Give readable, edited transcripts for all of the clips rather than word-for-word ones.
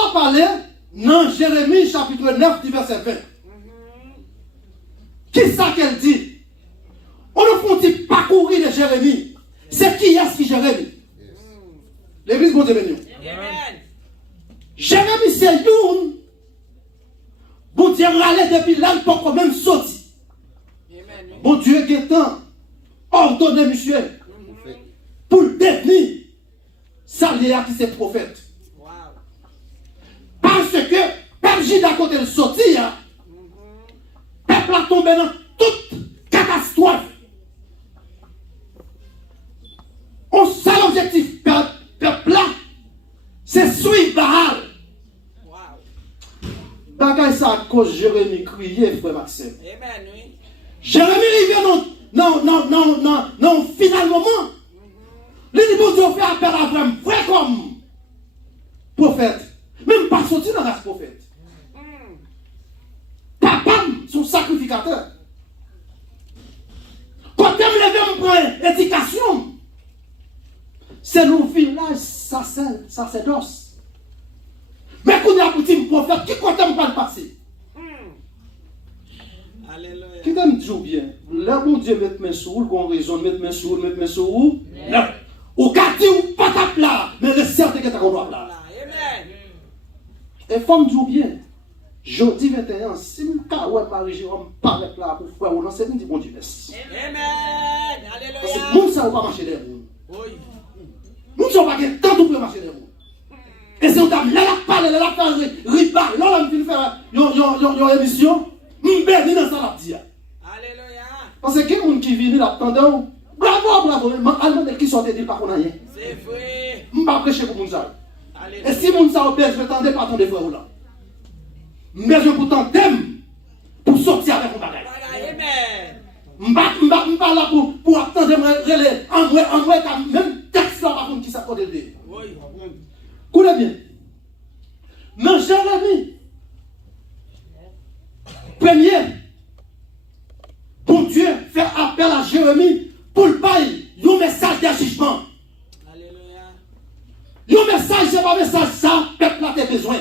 ça parle dans Jérémie chapitre 9, verset 20. Qui ça qu'elle dit? On ne faut-il pas courir de Jérémie? C'est qui est-ce qui Jérémie? L'église bon Dieu béni. Jérémie c'est une. Bon Dieu râlait depuis là, il peut quand même sortir. Bon Dieu guettant ordonné monsieur pour devenir Saléa qui c'est prophète. Parce que peuple Juda à côté de sortir, peuple a tombé dans toute catastrophe. On seul objectif peuple là, c'est suivre Baal. Bagay ça à cause Jérémie criait, frère Maxime. Jérémie arrive non, finalement, les gens ont fait appel à vrai comme prophète. Même pas sorti dans la race prophète. Papa, son sacrificateur. Quand tu me lever, on prend éducation. C'est nos villages sacerdoce. Mais quand on a pour dire prophète, qui compte pas le passé? Qui t'aime toujours bien? Là, mon Dieu, mettre mes sous, qu'on raison, mettre mes sous, non. Ou qu'à dire, ou pas ta plat, mais le certain que tu as là. Et femme dit bien, jeudi 21, si je suis Marie-Jérôme, pas avec là pour faire ou non, c'est une bon Dieu. Amen. Alléluia. Parce que nous, ça ne va pas marcher derrière nous. Nous ne sommes pas tant pour marcher derrière nous. Et si on t'a là, parlé, là, riba, là, on faire une émission, on bénit dans ça, la dit. Alléluia. Parce que quelqu'un qui vient là, attendant, bravo, mais allemand qui sortait dit pas qu'on a rien. C'est vrai. Je ne vais pas prêcher pour nous. Et si mon ça obèse, je t'en pas attendre frère là. Mais je pourtant t'aime pour sortir avec mon bagage. Amen. Je ne pas là pour attendre relais. En vrai, même texte là par contre qui s'accorde de. Oui. Écoutez bien. Dans Jérémie, premier, bon Dieu fait appel à Jérémie pour le bail, un message de jugement. Le message, c'est pas message ça, peuple a besoin.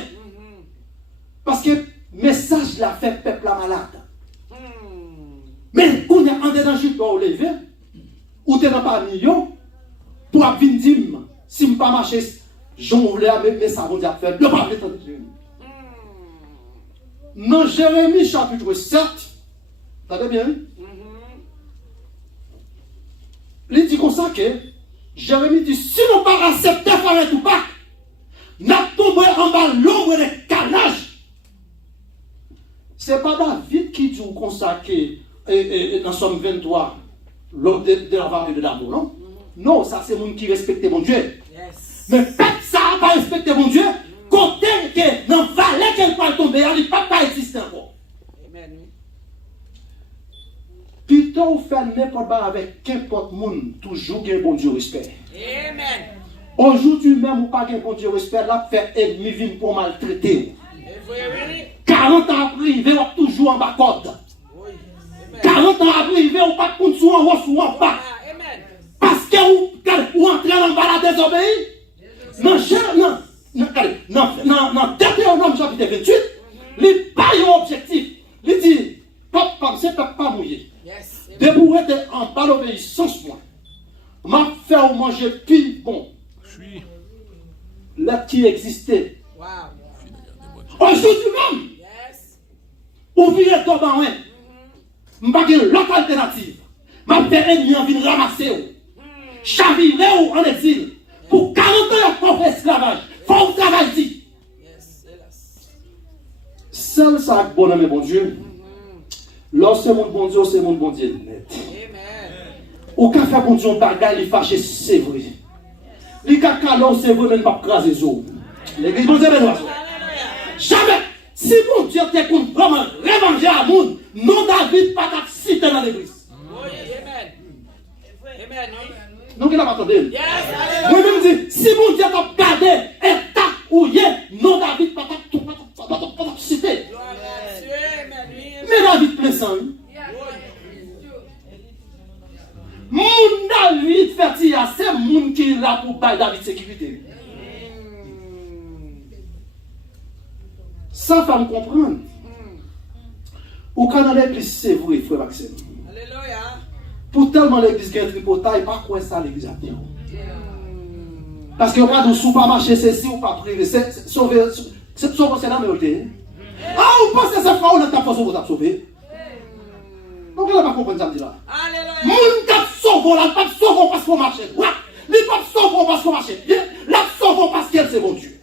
Parce que message l'a fait peuple a malade. Mais on est en danger pour lever, ou t'es dans pas million, pour venir dire, si je ne pas marcher, j'en voulais mais ça va dire faire, ne pas aller dans Dieu. Dans Jérémie chapitre 7, t'as bien? Il dit comme ça que Jérémie dit, si nous pas accepter faire tout pas, nous tombons en bas l'ombre de canage. Ce n'est pas David qui dit comme ça que dans Somme 23, l'ordre de la vallée de l'amour, non? Non, ça c'est le monde qui respecte mon Dieu. Yes. Mais peuple ça n'a pas respecté mon Dieu, côté que dans la vallée qu'elle peut tomber, elle n'a pas existé encore. Amen. Putain, on fait n'importe quoi avec qu'importe monde, toujours qu'il y a un bon Dieu respect. Amen. Aujourd'hui même, ou pas qu'un bon Dieu respect, là, fait ennemi vin pour maltraiter. 40 ans privé, on toujours en bas code. 40 ans privé, on pas de sous en haut, sous en bas. Parce que vous entrez dans le bas la désobéi. Non, Deutéronome chapitre 28, il pas un objectif. Il dit, papa, c'est pas mouillé. De pour être en bas l'obéissance, moi, m'a fait manger plus bon. Là qui existait. Aujourd'hui même, ouvrir ton bain, je n'ai pas l'autre alternative. Je vais ennemi en venir ramasser. Chavirer ou en exil. Pour 40 ans pour esclavage. Faut travailler. Seul ça, bon homme, bon Dieu. Lorsque c'est mon bon Dieu, c'est mon bon Dieu net. Au café bon Dieu, bagaille, il fâche, c'est vrai. Les caca là, c'est vrai, même pas craser les eaux. L'église, bon Dieu, jamais. Si mon Dieu te compte vraiment révenger à monde, non David pas cité dans l'église. Donc il a pas entendu. Moi-même dis, si mon Dieu t'a gardé, état ou non David pas cité. Mais David plein sang. Mon David fait c'est mon qui est là pour bailler David sécurité. Ça va me comprendre. Ou quand dans l'église, c'est vrai, frère Maxime. Alléluia. Pour tellement l'église qui est tripotaille, pas quoi ça l'église a bien. Parce que quand vous pas marcher ceci ou pas privé, c'est sauver, c'est la même. Ah, vous pensez que c'est frère ou n'a pas sauvé, vous avez sauvé. Donc, elle n'a pas compris ça, dit là. Alléluia. Moun t'a sauvé, là, pas sauvé parce qu'on marche droit. Il pas sauvé parce qu'on marche bien. Là, sauvé parce qu'elle, c'est mon Dieu.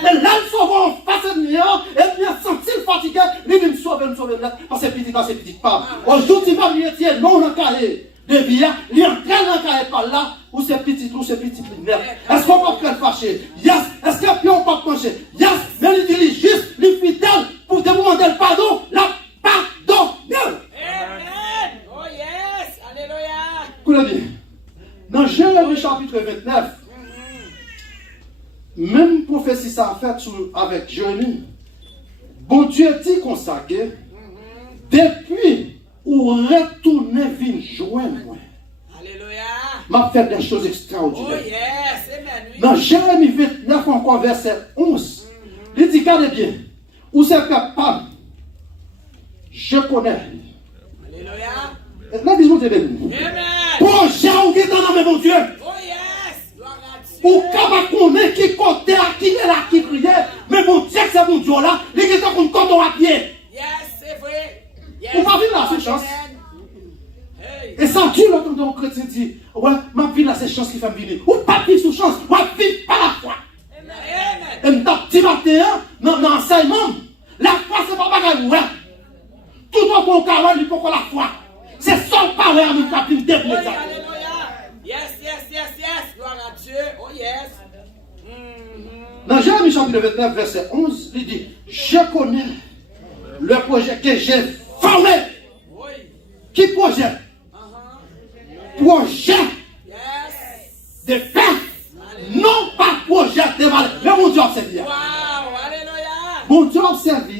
Et là, le sauvé en face de moi, et bien senti fatigué, il vient me sauver, parce que c'est petit pas. Aujourd'hui, il va me dire, non, on a carré. De bien, il entraîne dans carré par là, ou c'est petit, lunettes. Est-ce qu'on peut faire fâcher? Yes. Est-ce qu'on peut manger? Yes. Mais il dit juste, il fidèle, pour demander le pardon, la pardon. Amen. Oh yes. Alléluia. Écoutez bien. Dans Jérémie chapitre 29, même prophétie ça a fait avec Jérémie. Bon Dieu dit comme ça que depuis où retourner vin joindre moi. Alléluia. M'a fait des choses Oh extraordinaires. yes. Amen. Oui. Dans Jérémie 29 encore verset 11, il dit regardez bien, où c'est capable, je connais. Alléluia. La vision de nous. Amen. Projet ou qui est dans la mon Dieu. Oh yes. Gloire à Dieu. Ou capable connaître qui côté à qui est là qui priait, mais mon Dieu c'est mon Dieu là, il est dans mon canton à pied. Yes, c'est vrai. Yes. Ou pas vivre là cette chance. Hey. Et ça Dieu là quand un chrétien dit, ouais, ma vie là c'est chance qui fait venir. Ou pas vivre sous chance, ou vivre par la foi. Amen. Et me tape petit matin dans l'enseignement. La foi c'est pas bagarre ouais. Tout le monde carré il faut la foi. C'est son parole à nous qui nous débrouille ça. Alléluia. Yes, yes, yes, yes. Gloire à Dieu. Oh yes. Dans Jérémie chapitre 29 verset 11, il dit, je connais le projet que j'ai formé. Oui. Qui projet? Projet Yes. de paix. Non pas projet de mal. Mais mon Dieu observe. Wow. Alléluia. Mon Dieu observe. Oui,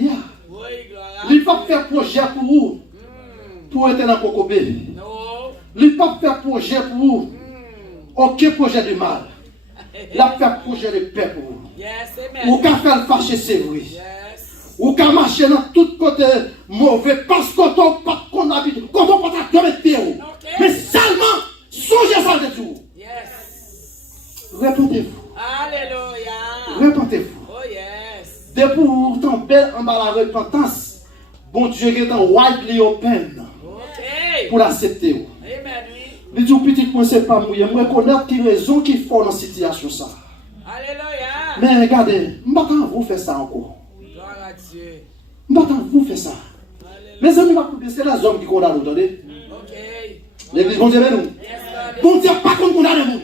gloire à Il Dieu. ne peut pas faire projet pour vous. Pour être dans le cocobé. Non. Il ne peut pas faire projet pour vous. Aucun projet de mal. Il a fait projet de paix pour vous. Yes, Ou amen. qu'à faire fâcher, c'est vrai. Yes. Ou qu'à marcher dans tout côté mauvais parce qu'on habite, quand on peut pas mettre pied. Mais seulement, songez ça de tout. Yes. Répondez-vous. Alléluia. Répondez-vous. Oh yes. Depuis vous tombez en bas la repentance, bon Dieu est en widely open Ok. pour l'accepter. Amen, oui. Il dit, petit point, c'est pas mouillé. Je reconnais qui raison qui font dans cette situation. Ça. Alléluia. Mais regardez, je ne vais pas vous faire ça encore. Gloire à Dieu. Je ne vais pas vous faire ça. Mes amis, c'est les hommes qui condamnent, vous entendez? Ok. L'église, bon Dieu, nous. Yes, Bon Dieu, pas qu'on condamne nous.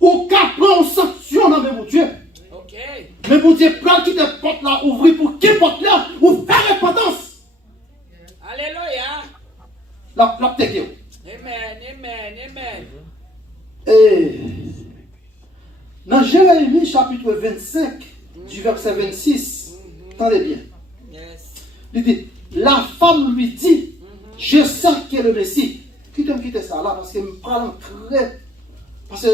Au cas prend sanction dans mon Dieu. Ok. Mais mon Dieu, prend qui te porte là, ouvrir pour qui porte là, ou faire repentance. Alléluia. La tête. Amen, amen, amen. Et dans Jérémie chapitre 25, du verset 26, attendez bien. Yes. Il dit, la femme lui dit, je sais qu'il est le Messie. Qui t'aime quitter ça là, parce qu'il me parle très. Parce que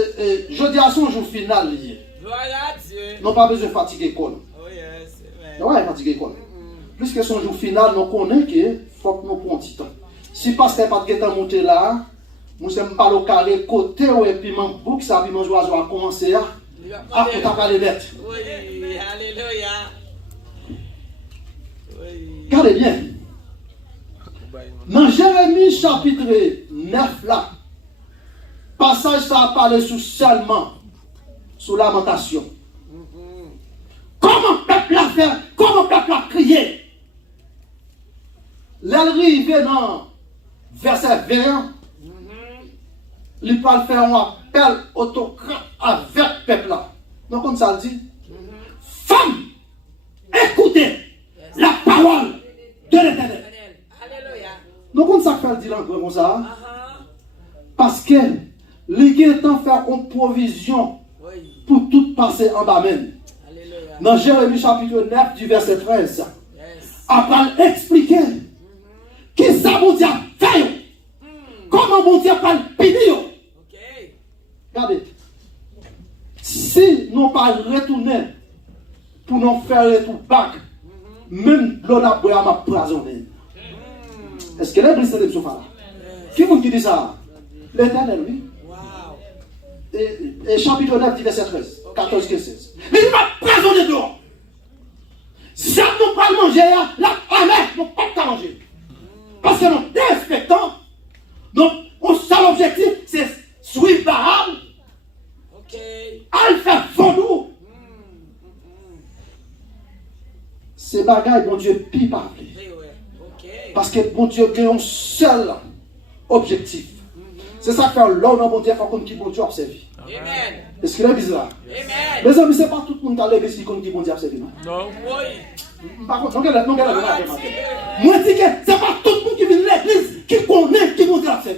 je dis à son jour final, Gloire à Dieu. non pas besoin de fatiguer l'école. Oh yes, amen. Non, ouais, fatiguer l'école. Puisque son jour final, nous connaissons qu'il faut que nous prenions du temps. Si parce qu'elle n'a pas de temps monter là, nous sommes pas au carré côté et puis mon bouc, ça, puis mon oiseau a commencé à. Ah, on t'a pas les lettres. Oui, alléluia. Oui. Regardez bien. Dans Jérémie chapitre 9 là, passage ça a parlé sous seulement, sous lamentation. Comment le peuple a fait, comment le peuple a crié. L'arrivée dans verset 20, il parle faire un appel autocrate avec le peuple là. Donc comme ça dit, femme, écoutez la parole de l'Éternel. Alléluia. Donc comme ça fait dit l'anglais comme ça, Uh-huh. parce que l'Église est en faire une provision Oui. pour tout passer en bas même. Alléluia. Dans Jérémie chapitre 9 du verset 13, Yes. après expliquer qui ça mon Dieu fait, comment mon Dieu parle pédir. Ok. Regardez, si nous pas retourner pour nous faire tout bac. Même l'on a boire m'a poisonné. Est-ce que l'église est de Sofa? Qui vous dit ça? L'Éternel, oui. Et chapitre 9, verset 13, 14, 15, 16. Mais il m'a poisonné dehors. Si nous ne pouvons pas manger, la amère, nous ne pouvons pas manger. Parce que nous respectons, donc, on seul objectif, c'est suivre Baal, à le faire fondou. Ces bagailles, bon Dieu, pis pas. Parce que bon Dieu a un seul objectif. C'est ça que fait l'homme, bon Dieu, il faut qu'on qui bon Dieu observe. Amen. Est-ce que l'église là? Amen. Mes amis, ce n'est pas tout le monde qui a l'église qui compte qui bon Dieu observe. Non. Par contre, moi, je dis que ce n'est pas tout le monde qui vient de l'église qui connaît qui bon Dieu observe.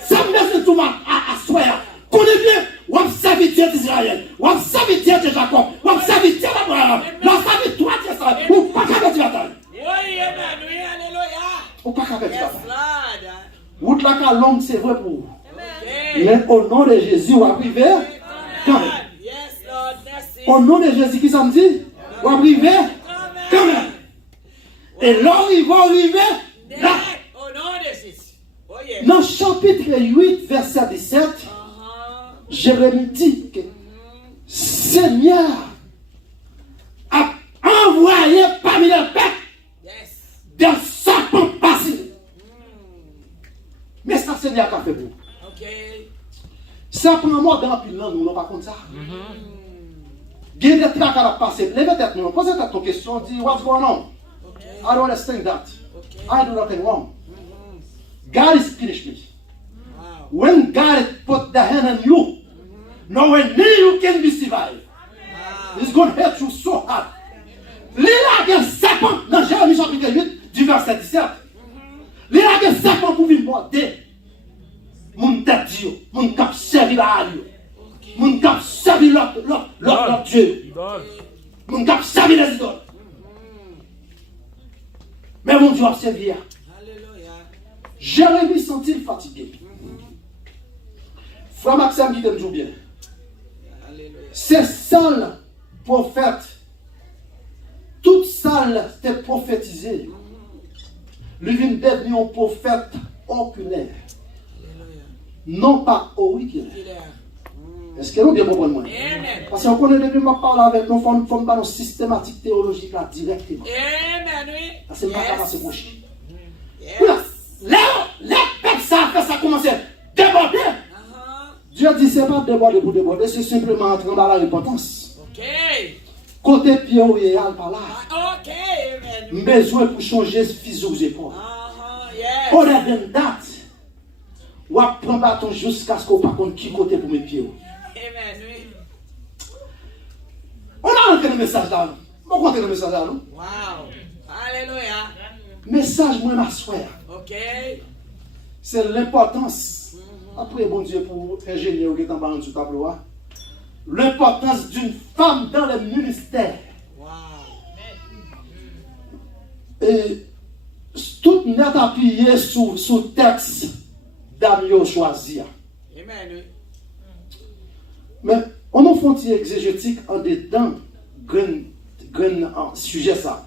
Ça me laisse tout à soir. Connais bien, ou observe Dieu d'Israël, ou observe Dieu de Jacob, ou observe Dieu d'Abraham, ou observe toi de ça, ou pas qu'à faire du bataille. Oui, amen, oui, alléluia. Ou pas qu'à faire du Yes, bataille. Lord. Route la ca longue, c'est vrai pour vous. Mais au nom de Jésus, on va priver quand même. Yes, Lord, merci. Au nom de Jésus, qui ça me dit? On va priver quand même. Et là, ils vont arriver là. Au nom de Jésus. Oh, yeah. Dans chapitre 8, verset 17, Jérémie dit que Seigneur a envoyé parmi les peuples des serpents passifs. Mais ça, Seigneur a fait pour vous. Ça prend moi dans le langue, nous, pas comme ça. Il y a des trucs à passer. Levez tête, nous. Posez ta question. Dis, what's going on? I don't understand that. I do nothing wrong. God is finished me. When God put the hand on you, no way near you can be survived. It's going to hurt you so hard. L'île a un serpent dans Jérémie chapitre 8, du verset 17. L'île a un serpent pour venir morder. Mon tête Dieu, mon cap servi la Dieu. Mon cap servi l'autre Dieu. Mon cap servi les idoles. Mais mon Dieu a servi. Jérémie sent-il fatigué? Frère Maxime dit toujours bien. C'est seul prophète. Toute salle était prophétisée. Lui vient devenir un prophète oculaire. Non pas auriculaire. Est-ce que nous bien comprenons? Parce qu'on connaît depuis que je parle avec nous, il faut nous faire une systématique théologique là directement. C'est pas grave, c'est couché. Les peuples ça fait ça commencer à déborder. Dieu dit c'est pas déborder pour déborder, c'est simplement entrer dans la repentance. Côté pied ou yéal par là. Besoin pour changer physique aux épaules. Other than that, ou à prendre bâton jusqu'à ce qu'on ne pas qui côté pour mes pieds. On a entendu le message là. On compte le message là, non? Wow. Alléluia. Message moi ma soeur. OK. C'est l'importance. Après bon Dieu pour ingénieur qui est en bas du tableau. L'importance d'une femme dans le ministère. Wow. Et tout net appuyé sur le texte d'Amio choisi. Amen. Mais on a fait une exégétique en dedans, grand sujet ça.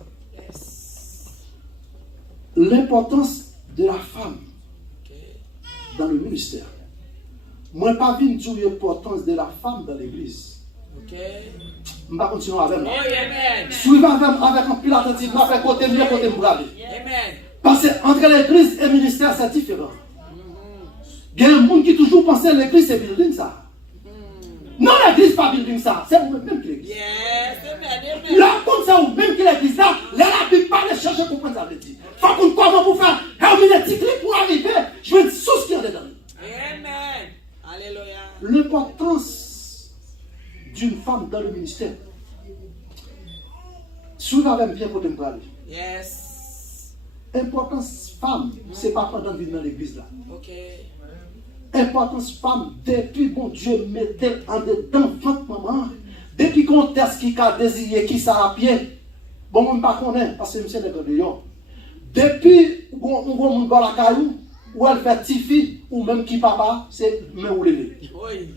L'importance de la femme dans le ministère. Moi, pas vu l'importance de la femme dans l'église. Je vais continuer avec moi. Suivez avec un pile attentif, je vais côté mieux, côté pour parce que entre l'église et le ministère, c'est différent. Il y a des gens qui toujours pensent que l'église c'est building ça. Non, l'église pas building ça, c'est vous-même qui l'église. Là, comme ça, ou même qui l'église là, la Bible pas les chercher pour comprendre ça veut dire. Faut qu'on comment pour faire herméneutique pour arriver, je vais dire sous ce qu'il y a dedans. Amen. Alléluia. L'importance d'une femme dans le ministère. Suivez avec bien pour te parler. Yes. Importance femme, c'est pas pendant de venir dans l'église là. OK. Importance femme, depuis bon Dieu mettait en dedans votre maman, depuis qu'on teste qui a désiré, qui ça a pied, bon, on ne connaît pas parce que monsieur n'est pas dehors. Depuis qu'on va la caillou, ou elle fait tifi, ou même qui papa, c'est mais ou lever. Oui.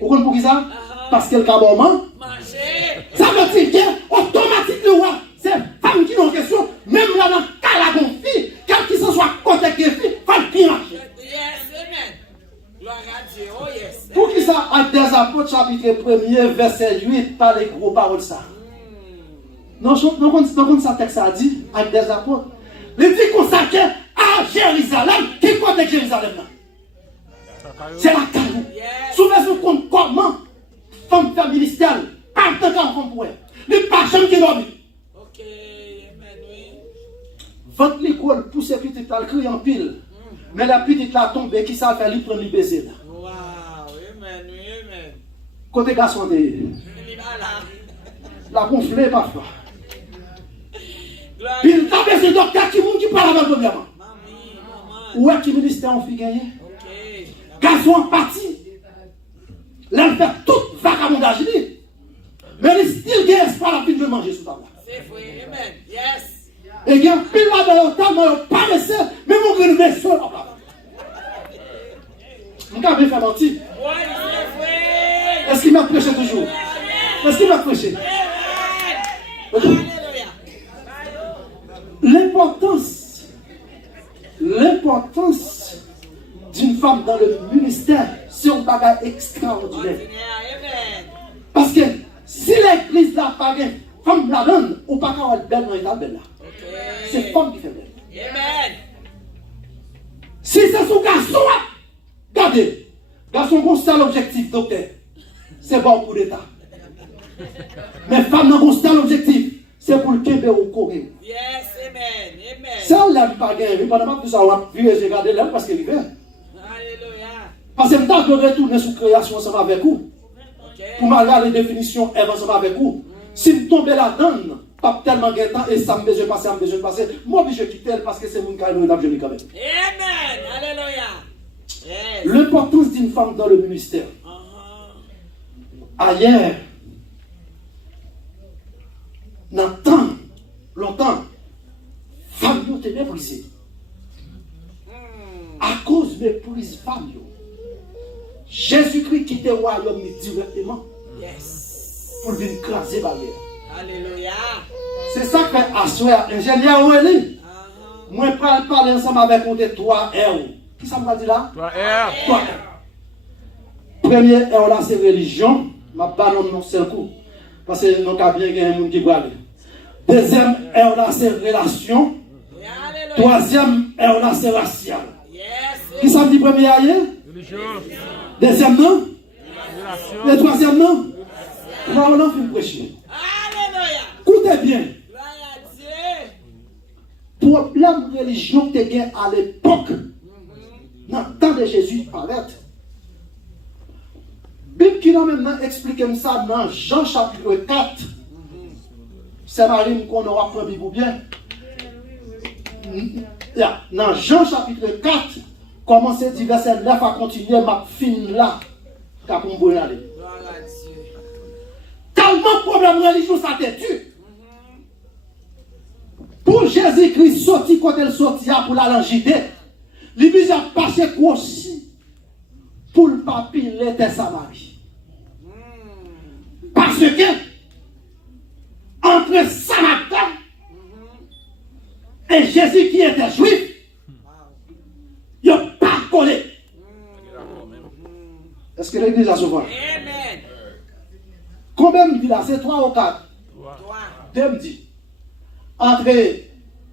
Vous comprenez pour qui ça? Parce qu'elle a bon manger. Ça veut dire que chapitre 1er, verset 8, par les gros paroles ça. Non, ça texte a dit, avec des apôtres. Il dit consacré à Jérusalem. Qui compte Jérusalem là? C'est la caille. Souvent, compte comment femme faire ministère, pas de temps qu'on pourrait. Les personnes qui dorment. Ok, amen, oui. Votre l'école, pousse les petites là, crier en pile. Mais la petite là tombe, qui ça fait, lui prendre le baiser là. Wow, amen, oui, amen. Côté garçon, la gonflée parfois. Puis il tape ce docteur qui parle avec le problème. Où est-ce que le ministère en fait gagner? Garçon en partie. Là, il fait tout vagabondage. Mais il still gagne espoir la fin de manger sous table. C'est vrai, amen. Yes. Et il y a un pile là dans le temps, mais pas laissé, mais mon gars, il sur la place. Mon gars, il fait mentir. Est-ce qu'il m'a prêché toujours? Est-ce qu'il m'a prêché? L'importance d'une femme dans le ministère, c'est un bagage extraordinaire. Parce que si l'église n'a pas de femme la donne, ou pas quand elle belle dans l'état belle là. C'est femme qui fait belle. Si c'est son garçon, regardez, garçon constate l'objectif, docteur, c'est bon pour l'État. Mais femme n'a constate l'objectif, c'est pour le Québec au Corée. Yes, amen, amen. Ça, là, pas gagné. Pendant que ça, on a vu et j'ai regardé là parce qu'il est. Alléluia. Parce que maintenant, je retourne sur la création ensemble avec vous. Pour m'aller les définitions ensemble avec vous. Si je tombe là-dedans, pas tellement de temps et ça me besoin de passer, ça me besoin de passer. Moi, je quitte elle parce que c'est mon cas et je vis quand même. Amen. Alléluia. Yes. L'importance d'une femme dans le ministère. Ailleurs, dans le temps, longtemps, femmes ont été méprisées. À cause de méprise femmes. Jésus-Christ quitte le royaume directement. Yes. Pour venir craser la barrière. Alléluia. C'est ça que fait asseoir ingénieur Oueli. Moi, je parler ensemble avec vous de 3 R. Qui ça m'a dit là? 3 R. 3 R. Premier R là, c'est religion. Je ne vais pas non seul coup. Parce que nous avons bien gagné un monde qui va aller. Deuxième R là, c'est relation. Troisième R là, c'est racial. Qui ça me dit premier ailleurs? Religion. Deuxième non? Relation. Le troisième non? Trois on a fait prêcher. Alléluia. Écoutez bien. Gloire à Dieu. Problème religion que tu as à l'époque, dans le temps de Jésus, paraît. Bible qui nous maintenant explique ça dans Jean chapitre 4. C'est Marie qu'on aura pris Bible bien. Dans Jean chapitre 4, commencez du verset 9 à continuer ma fin là. Car pour me aller. Gloire à Dieu. Tellement problème religieux ça te tue. Pour Jésus-Christ sorti quand elle sortira pour la Judée, il a passé aussi pour le papier de Samarie. Parce que entre Samaritain et Jésus qui était juif, il n'a pas collé. Est-ce que l'église a souvent? Amen. Combien me dit là? C'est 3 ou 4? 3. 2 me dit. Entre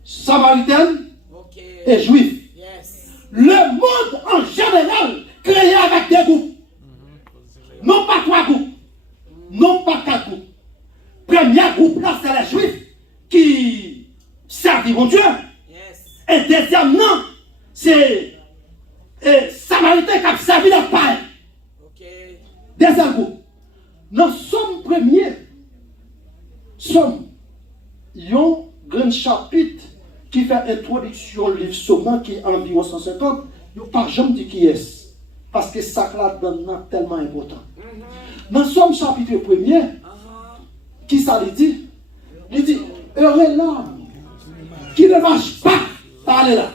Samaritain Ok. et juif. Yes. Le monde en général créé avec des groupes. Non pas 3 groupes. Non pas 4 groupes. Premier groupe là, c'est les juifs qui servent mon Dieu. Yes. Et deuxièmement, c'est Samaritain qui a servi leur paille. Ok. Deuxième groupe. Nous sommes premiers. Sommes un grand chapitre qui fait introduction au livre Sommant qui est environ 150. Nous ne pas jamais dit qui est. Parce que ça là dedans tellement important. Nous sommes chapitre premier. Qui ça lui dit? Il dit, heureux l'homme qui ne marche pas. Parlez là.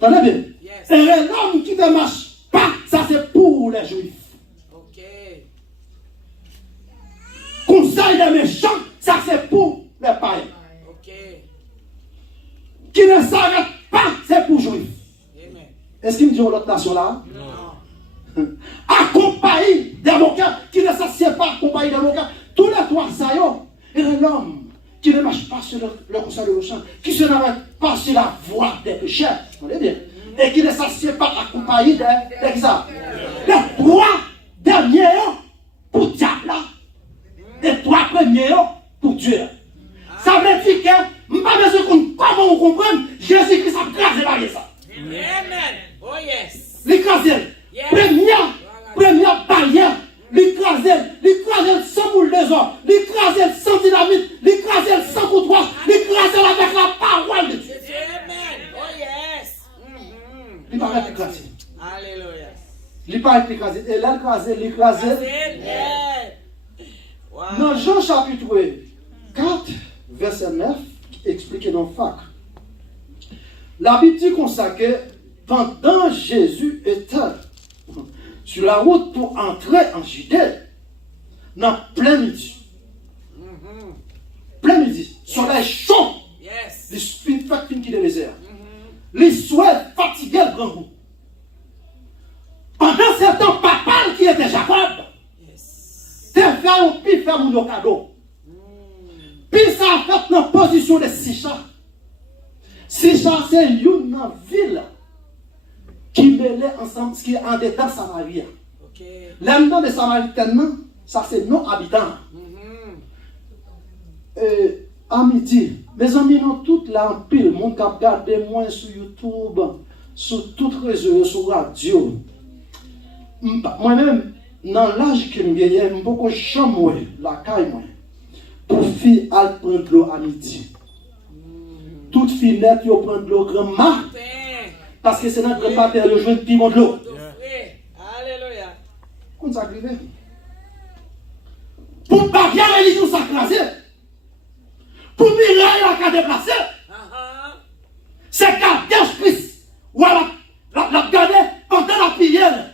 Tenez bien. Heureux l'homme qui ne marche pas. Ça c'est pour les juifs. Ok. Conseil des méchants. Ça c'est pour les païens. Ok. Qui ne s'arrête pas. C'est pour juifs. Amen. Est-ce qu'il me dit l'autre nation là? Non. À compagnie d'avocats qui ne s'assied pas compagnie d'avocats. Tous les trois ça et l'homme qui ne marche pas sur le conseil de l'océan, qui ne se n'arrête pas sur la voie des pécheurs, bien, et qui ne s'assied pas accompagné d'exemple. Les trois derniers pour diable et trois premiers pour Dieu. Ça veut dire que, je ne sais pas besoin comment vous comprenez, Jésus-Christ a crasé par ça. Amen. Oh yes. L'écraser. Première barrière. L'écraser sans boule de zone. L'écraser sans dynamite. L'écraser sans coup de poing. L'écraser avec la parole de Dieu. Amen. Oh yes. Il va être écrasé. Alléluia. Il va être écrasé. Et là, l'écraser. Dans Jean chapitre 4, verset 9, expliqué dans FAC. La Bible dit comme ça que pendant Jésus était sur la route pour entrer en Judée, dans plein midi. Plein midi. Soleil chaud. Yes. Les filles qui est désert. Les souhaits fatigués le grand goût. Pendant ce temps, papa qui était Jacob, t'es fait un pire faire mon cadeau. Puis ça a fait dans la position de Sicha. Sicha, c'est une ville qui mêlait ensemble ce qui est en dedans Samaria. L'habitant de Samaritaine, ça c'est nos habitants. À midi, mes amis, nous tous là en pile, mon cap garde moi sur YouTube, sur toutes les réseaux, sur radio. Moi-même, dans l'âge que je gagne, je suis beaucoup chambre, la caille, pour fille à prendre de l'eau à midi. Toute fille nette, yo prend de l'eau grand-mère. Parce que c'est notre grand-père, yo joue une piment de l'eau. Alléluia. Comment ça arrive? Pour pas bien la religion s'accraser. Pour mirer la cas déplacé. C'est qu'à Christ. Ou à la garder pendant la prière.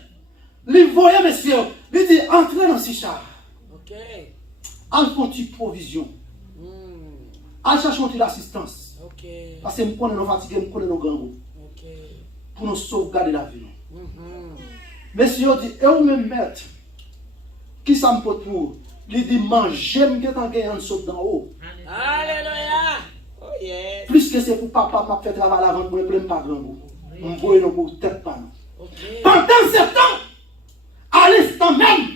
Il voyait, monsieur, il dit, entrez dans ces chars. Ok. Al font une provision. Al chercher l'assistance. Ok. Parce que nous connaissons nos fatigués, nous connaissons nos grands. Ok. Pour nous sauvegarder la vie. Monsieur dit, et vous même maître, qui ça me peut pour? Il dit, mangez, que t'en gagné un saut d'en haut. Alléluia. Oh yeah. Plus que c'est pour papa, m'a fait travailler avant pour ne prendre pas grand goût. On voit nos pour tête pas. Pendant ce temps, à l'instant même,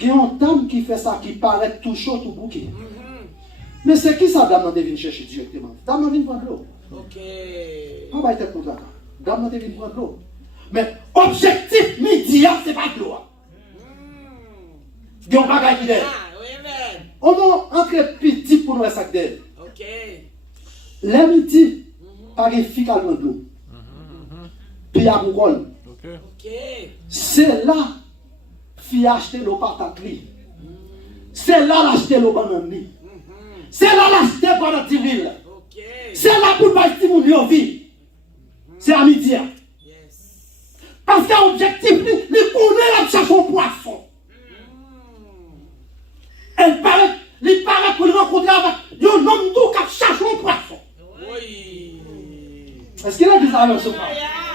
il y a une dame qui fait ça, qui paraît tout chaud, tout bouquet. Mais c'est qui ça, dame, devine chercher directement? Dame, vient prendre l'eau. Ok. On va être contre la dame, vient prendre l'eau. Mais objectif média, c'est pas de l'eau. Il y a un bagage qui est. On va entrer petit pour nous faire ça d'elle. Ok. Les midi, pas de fille qui a prendre l'eau. Puis à Bourgogne. Ok. C'est là, fille acheter l'eau patate. C'est là l'acheter l'eau banane. C'est là l'acheter pendant 10 000. C'est là pour bâtir mon vie. C'est à midi. Parce que l'objectif, il connaît la chercher un poisson. Il paraît pour le rencontrer avec un homme doux qui cherche un poisson. Oui. Est-ce qu'il a des amis sur moi?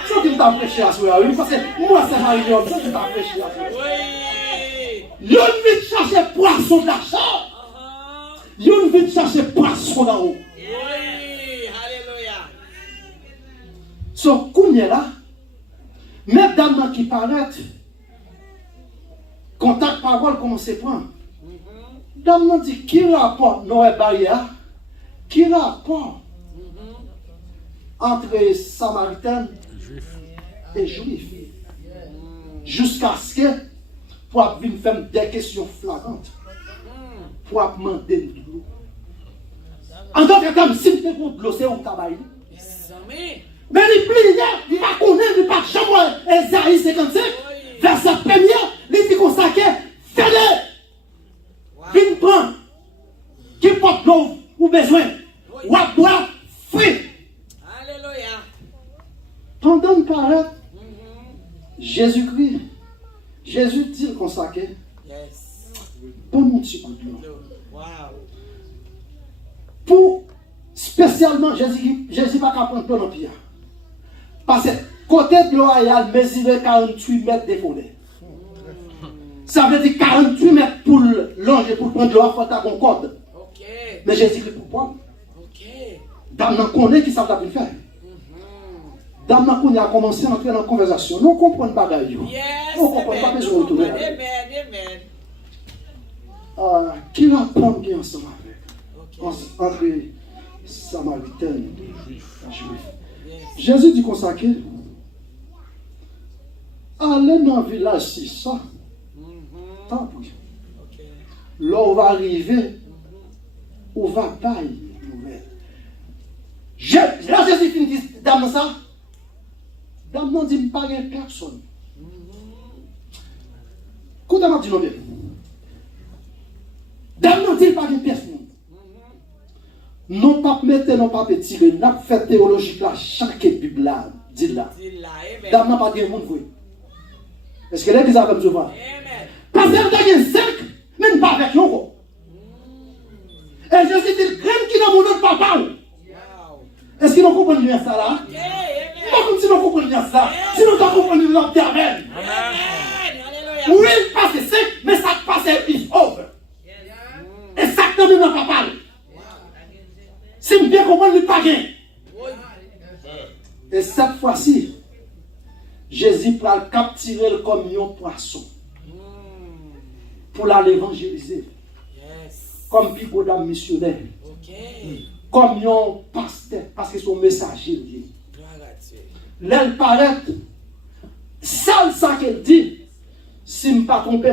C'est qui t'a prêché à soi. Parce que moi, c'est Marie-Jean, c'est qui t'a prêché à soi. Oui. Il vient chercher poisson de l'argent. Il vient chercher poisson d'en haut. Oui. Alléluia. Ce qu'on est là, même dame qui paraît, contact parole, comment c'est prendre? Dame dit, qui rapport, non, barrière, qui rapport entre Samaritains et Juifs? Jusqu'à ce que, pour venir faire des questions flagrantes, pour demander de l'eau. En d'autres termes, si vous avez de l'eau, c'est où travail. Mais il pliait, il va connaître, il va jamais, Esaïe 55, verset 1er, il dit qu'on s'acquiert, fais-le. Viens prendre, qui porte l'eau ou besoin, ou à boire, fruit. Alléluia. Pendant de paraître, Jésus-Christ, Jésus dit qu'on s'acquiert, pour mon petit coup de l'eau. Pour, spécialement, Jésus va pas prendre ton empire. Parce que côté de l'eau, il y a mesuré 48 mètres de forêt. Ça veut dire 48 mètres pour longer, pour prendre l'eau, il faut ta concorde. Ok. Mais Jésus-Christ pour prendre. Ok. Dame n'a connaît qui ça va faire. Dame n'a connaît a commencé à entrer dans la conversation. Nous comprenons pas d'ailleurs. Yes. Nous comprenons pas besoin de retourner. Amen. Amen. Qui va prendre bien ensemble avec? Ok. Entre Samaritaine et Juifs. Yes. Jésus dit consacré. Allez dans le village, c'est ça. Tant pis. Ok. Là, on va arriver. On va bailler nouvelle. Là, Jésus finit dame ça. Dame non dit pas personne. Écoutez m'a dit non bien. Dame non dit pas personne. Non pas mettre, non pas tirer, n'a fait théologique là, chaque Bible là, dit là. Dame n'a pas dit monde vrai. Est-ce que l'église a comme je vois? Parce qu'elle a 5, mais pas avec nous. Et Jésus dit, graine qui dans mon autre papa. Est-ce qu'ils n'ont compris bien ça là? Pas comme si nous comprenons bien ça. Si nous comprenons bien ça, Amen. Oui, parce que c'est, mais ça passe is over. Et ça ne m'a pas parlé. C'est bien comprendre le païen. Et cette fois-ci, Jésus va le capturer comme un poisson pour l'aller évangéliser. Comme Pico d'âme missionnaire. Comme un pasteur, parce que son messager dit. L'elle paraît, ça qu'elle dit, si je ne me pas trompé,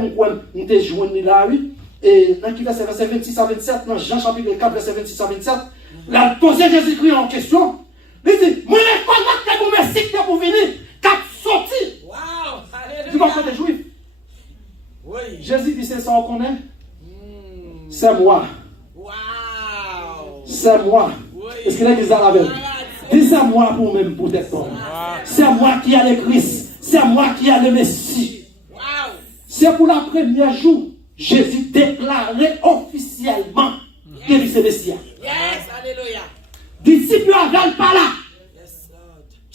je te joindre là, oui. Et dans qui verset 26 à 27, dans Jean chapitre 4, verset 26 à 27, là, posé Jésus-Christ en question. Il dit, moi, je connais que vous merci pour venir, qu'à sortir. Du côté des Juifs. Jésus dit, c'est ça qu'on connaît. C'est moi. C'est moi. Est-ce que l'église a la même? Dis c'est moi pour même pour tes hommes. C'est moi qui ai le Christ. C'est moi qui ai le Messie. C'est pour la première jour, Jésus déclarait officiellement qu'il est le Messie. Yes, alléluia. Disciples n'avaient pas là.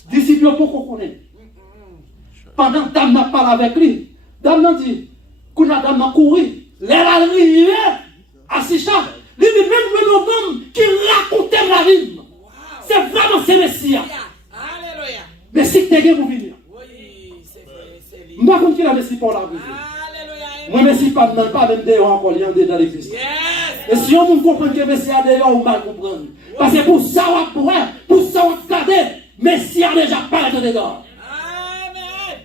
Disciples beaucoup connaissent. Pendant que Dame n'a parlé avec lui, Dame n'a dit, qu'on a Dame n'a couru. L'air arrivé à Sicha. Il dit même le homme qui racontait la vie. C'est vraiment ce Messie. Alléluia. Mais si tu es pour venir. Oui, c'est vrai, c'est lui. Je ne sais pas qui la Messie pour la vie. Alléluia. Moi, Messie pas même dehors encore, il y a dans l'église. Yes. Et si on comprend que Messie a dehors, on mal comprendre. Parce que pour ça, on va pour ça, on va garder. Messie a déjà pas été dedans. Amen.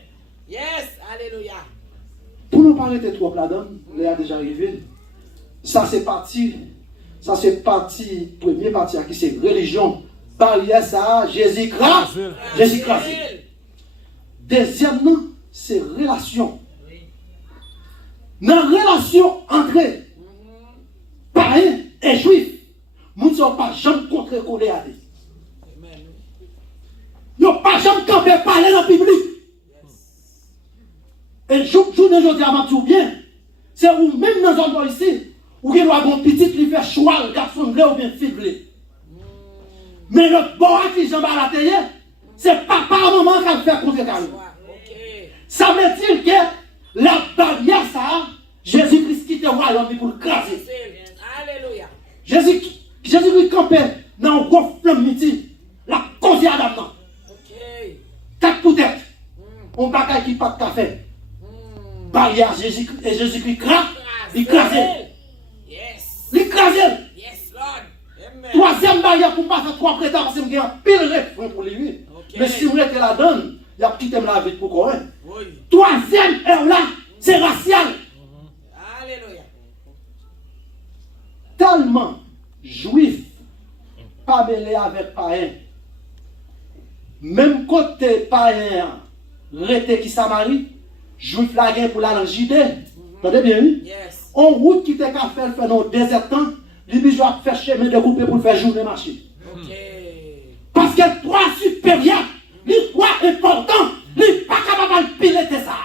Yes, alléluia. Pour nous parler de trop là-dedans, il a déjà arrivé. Ça, c'est parti. Ça, c'est parti, première partie qui c'est religion. Barrière, ça, Jésus-Christ. Jésus-Christ. Deuxièmement, c'est relation. Dans la relation entre païens et juifs, nous ne sommes pas jamais contre collés à Dieu. Nous ne sommes pas jamais campé parler dans le public. Et je ne dis pas bien. C'est vous même dans un endroit ici. Ou qu'il doit avoir un petit qui fait choix, le garçon bleu ou bien fille bleue. Mais notre bon qui j'en bats la télé, c'est papa et maman qui fait contre nous. Ça veut dire que la barrière, ça, Jésus-Christ qui était roi l'homme pour le craser. Alléluia. Jésus-Christ campait dans un gros flamme midi, la cause à Adam. Quatre peut-être, on bagaille qui pas de café. Barrière Jésus-Christ craque, il crasait. L'écraser. Yes, Lord. Amen. Troisième barrière pour passer trois prétends parce que j'ai un pile refrain pour lui. Mais si vous êtes la donne, il y a petit thème la vie pour quoi. Troisième heure là, c'est racial. Alléluia. Tellement juif, pas mêlé avec païen. Même côté païen, rete qui Samarie, juif la guerre pour la dans Judée. Entendez bien, oui? Yes. On route qui était qu'à faire dans le désert temps, lui besoin faire chemin de couper pour faire journée marché. Parce que trois supérieurs, les trois importants, les pas capable de piloter ça.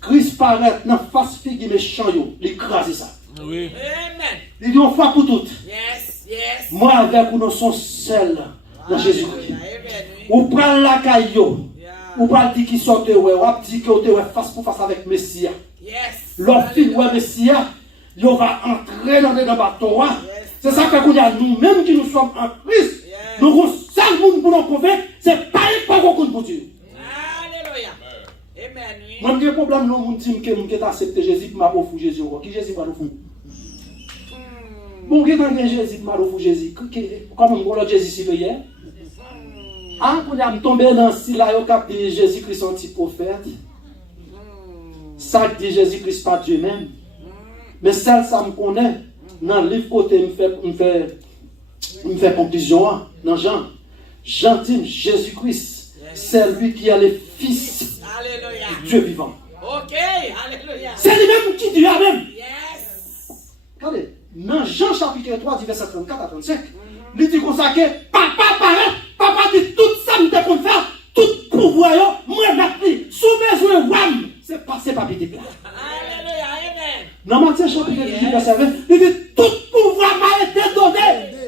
Christ paraît dans face figue méchant yo, l'écraser ça. Oui. Amen. Il dit une fois pour toutes. Yes, yes. Moi avec vous nous sommes seuls dans Jésus-Christ. Amen. Ou prendre la caillou. Yeah. Ou pas dire qui sortent, ouais, ou dit que vous êtes face pour face avec Messia. Yes. Lorsqu'il voit Messia, il va entrer dans le bâton. C'est ça que nous-mêmes qui nous sommes en Christ. Nous avons seul monde pour nous convaincre, c'est pas un qu'on pour Dieu. Alléluia. Amen. Moi, j'ai un problème, non, mon dit que je accepte Jésus pour m'avoir Jésus. Qui Jésus va nous fou? Bon, qui est Jésus pour m'avoir Jésus? Comment on Jésus s'y veut hier? Ah, on a tombé dans ce là, au cap de Jésus-Christ anti-prophète. Ça dit Jésus-Christ pas Dieu même. Mais ça me connaît. Dans le livre côté, me fait conclusion. Dans Jean. Jean dit Jésus-Christ, c'est lui qui est le Fils de Dieu vivant. Ok, alléluia. C'est lui-même qui dit même. Yes. Regardez, dans Jean chapitre 3, verset 34 à 35, il dit comme ça que papa dit tout ça, nous devons faire, tout pouvoir, moi, je sous mesure, wam, c'est passé par petit plat. Alléluia, amen. Dans Matthieu chapitre 18, verset 20, il dit tout pouvoir m'a été donné.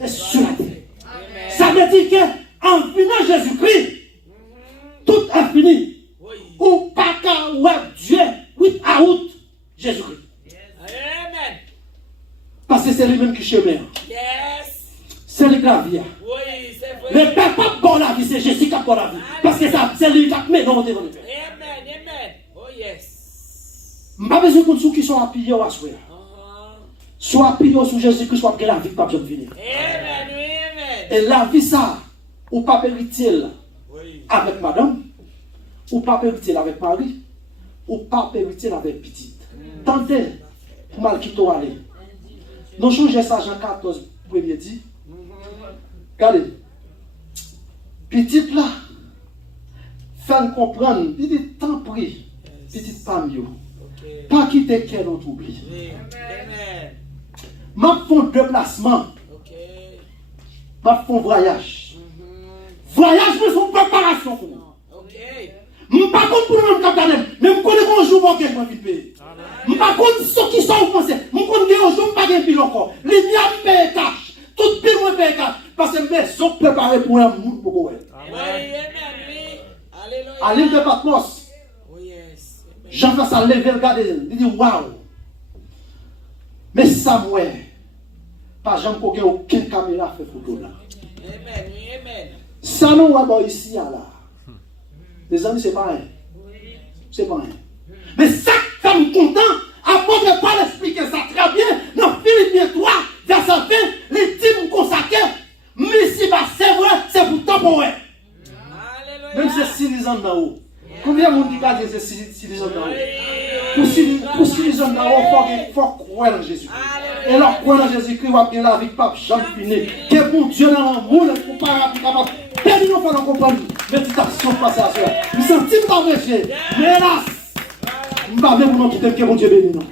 Et sur la terre. Ça veut dire qu'en venant Jésus-Christ, tout est fini. Ou pas qu'à Dieu, 8 août, Jésus-Christ. Amen. Parce que c'est lui-même qui chemin. Yes. C'est lui qui a vie. Oui, c'est vrai. Le Père pas bon la vie, c'est Jésus qui a bon la vie. Parce que ça, c'est lui qui a mis dans le Père. Amen, amen. Oh yes. Je n'ai pas besoin de ceux qui sont appuyés à soi. Soit appuyés sur Jésus-Christ, soit que la vie pas besoin de venir. Amen, oui, amen. Et la vie, ça, ou pas héritier avec madame, ou pas héritier avec Marie, ou pas héritier avec petite. Tentez, pour mal quitter aller. Nous changeons ça, Jean 14, premier dit. Regardez. Petite là, faire comprendre, il dit, tant pis, petite femme, pas quitter qu'elle non oublie. Amen. Ma font déplacement, ma font voyage. Voyage, mais son préparation pour moi. Je ne sais pas pour le capitaine, mais je connais qu'on joue pour quelqu'un qui paye. Je ne sais pas ceux qui sont au conseil. Je connais qu'on joue pas de pile encore. Les biens payent cash. Tout pile moi paye cash. Parce que mes sont préparés pour un monde pour vous. À l'île de Patmos, Jean fait ça lever, regarder. Il dit waouh. Mais Samuel, pas Jean Coquin, aucune caméra fait photo là. Ça nous va ici là. Les amis, c'est pas rien. C'est pas rien. Mais ça, ça me content. Apôtre Paul expliquer ça très bien. Dans Philippiens 3, verset 20, les dîmes consacrés. Mais si c'est vrai, c'est pour temporaire. Même si c'est 6 ans d'en haut. Combien de monde dit que c'est 6 ans d'en haut? Pour 6 ans d'en haut, il faut croire en Jésus. Et alors, croire en Jésus-Christ, va bien la vie, pas jamais fini. Que bon Dieu dans l'amour, ne peut pas capable. Tellement nous faisons comprendre. Méditation passée à soi. Nous sommes petits pas péché. Mais hélas, nous ne pouvons pas quitter que bon Dieu bénit nous.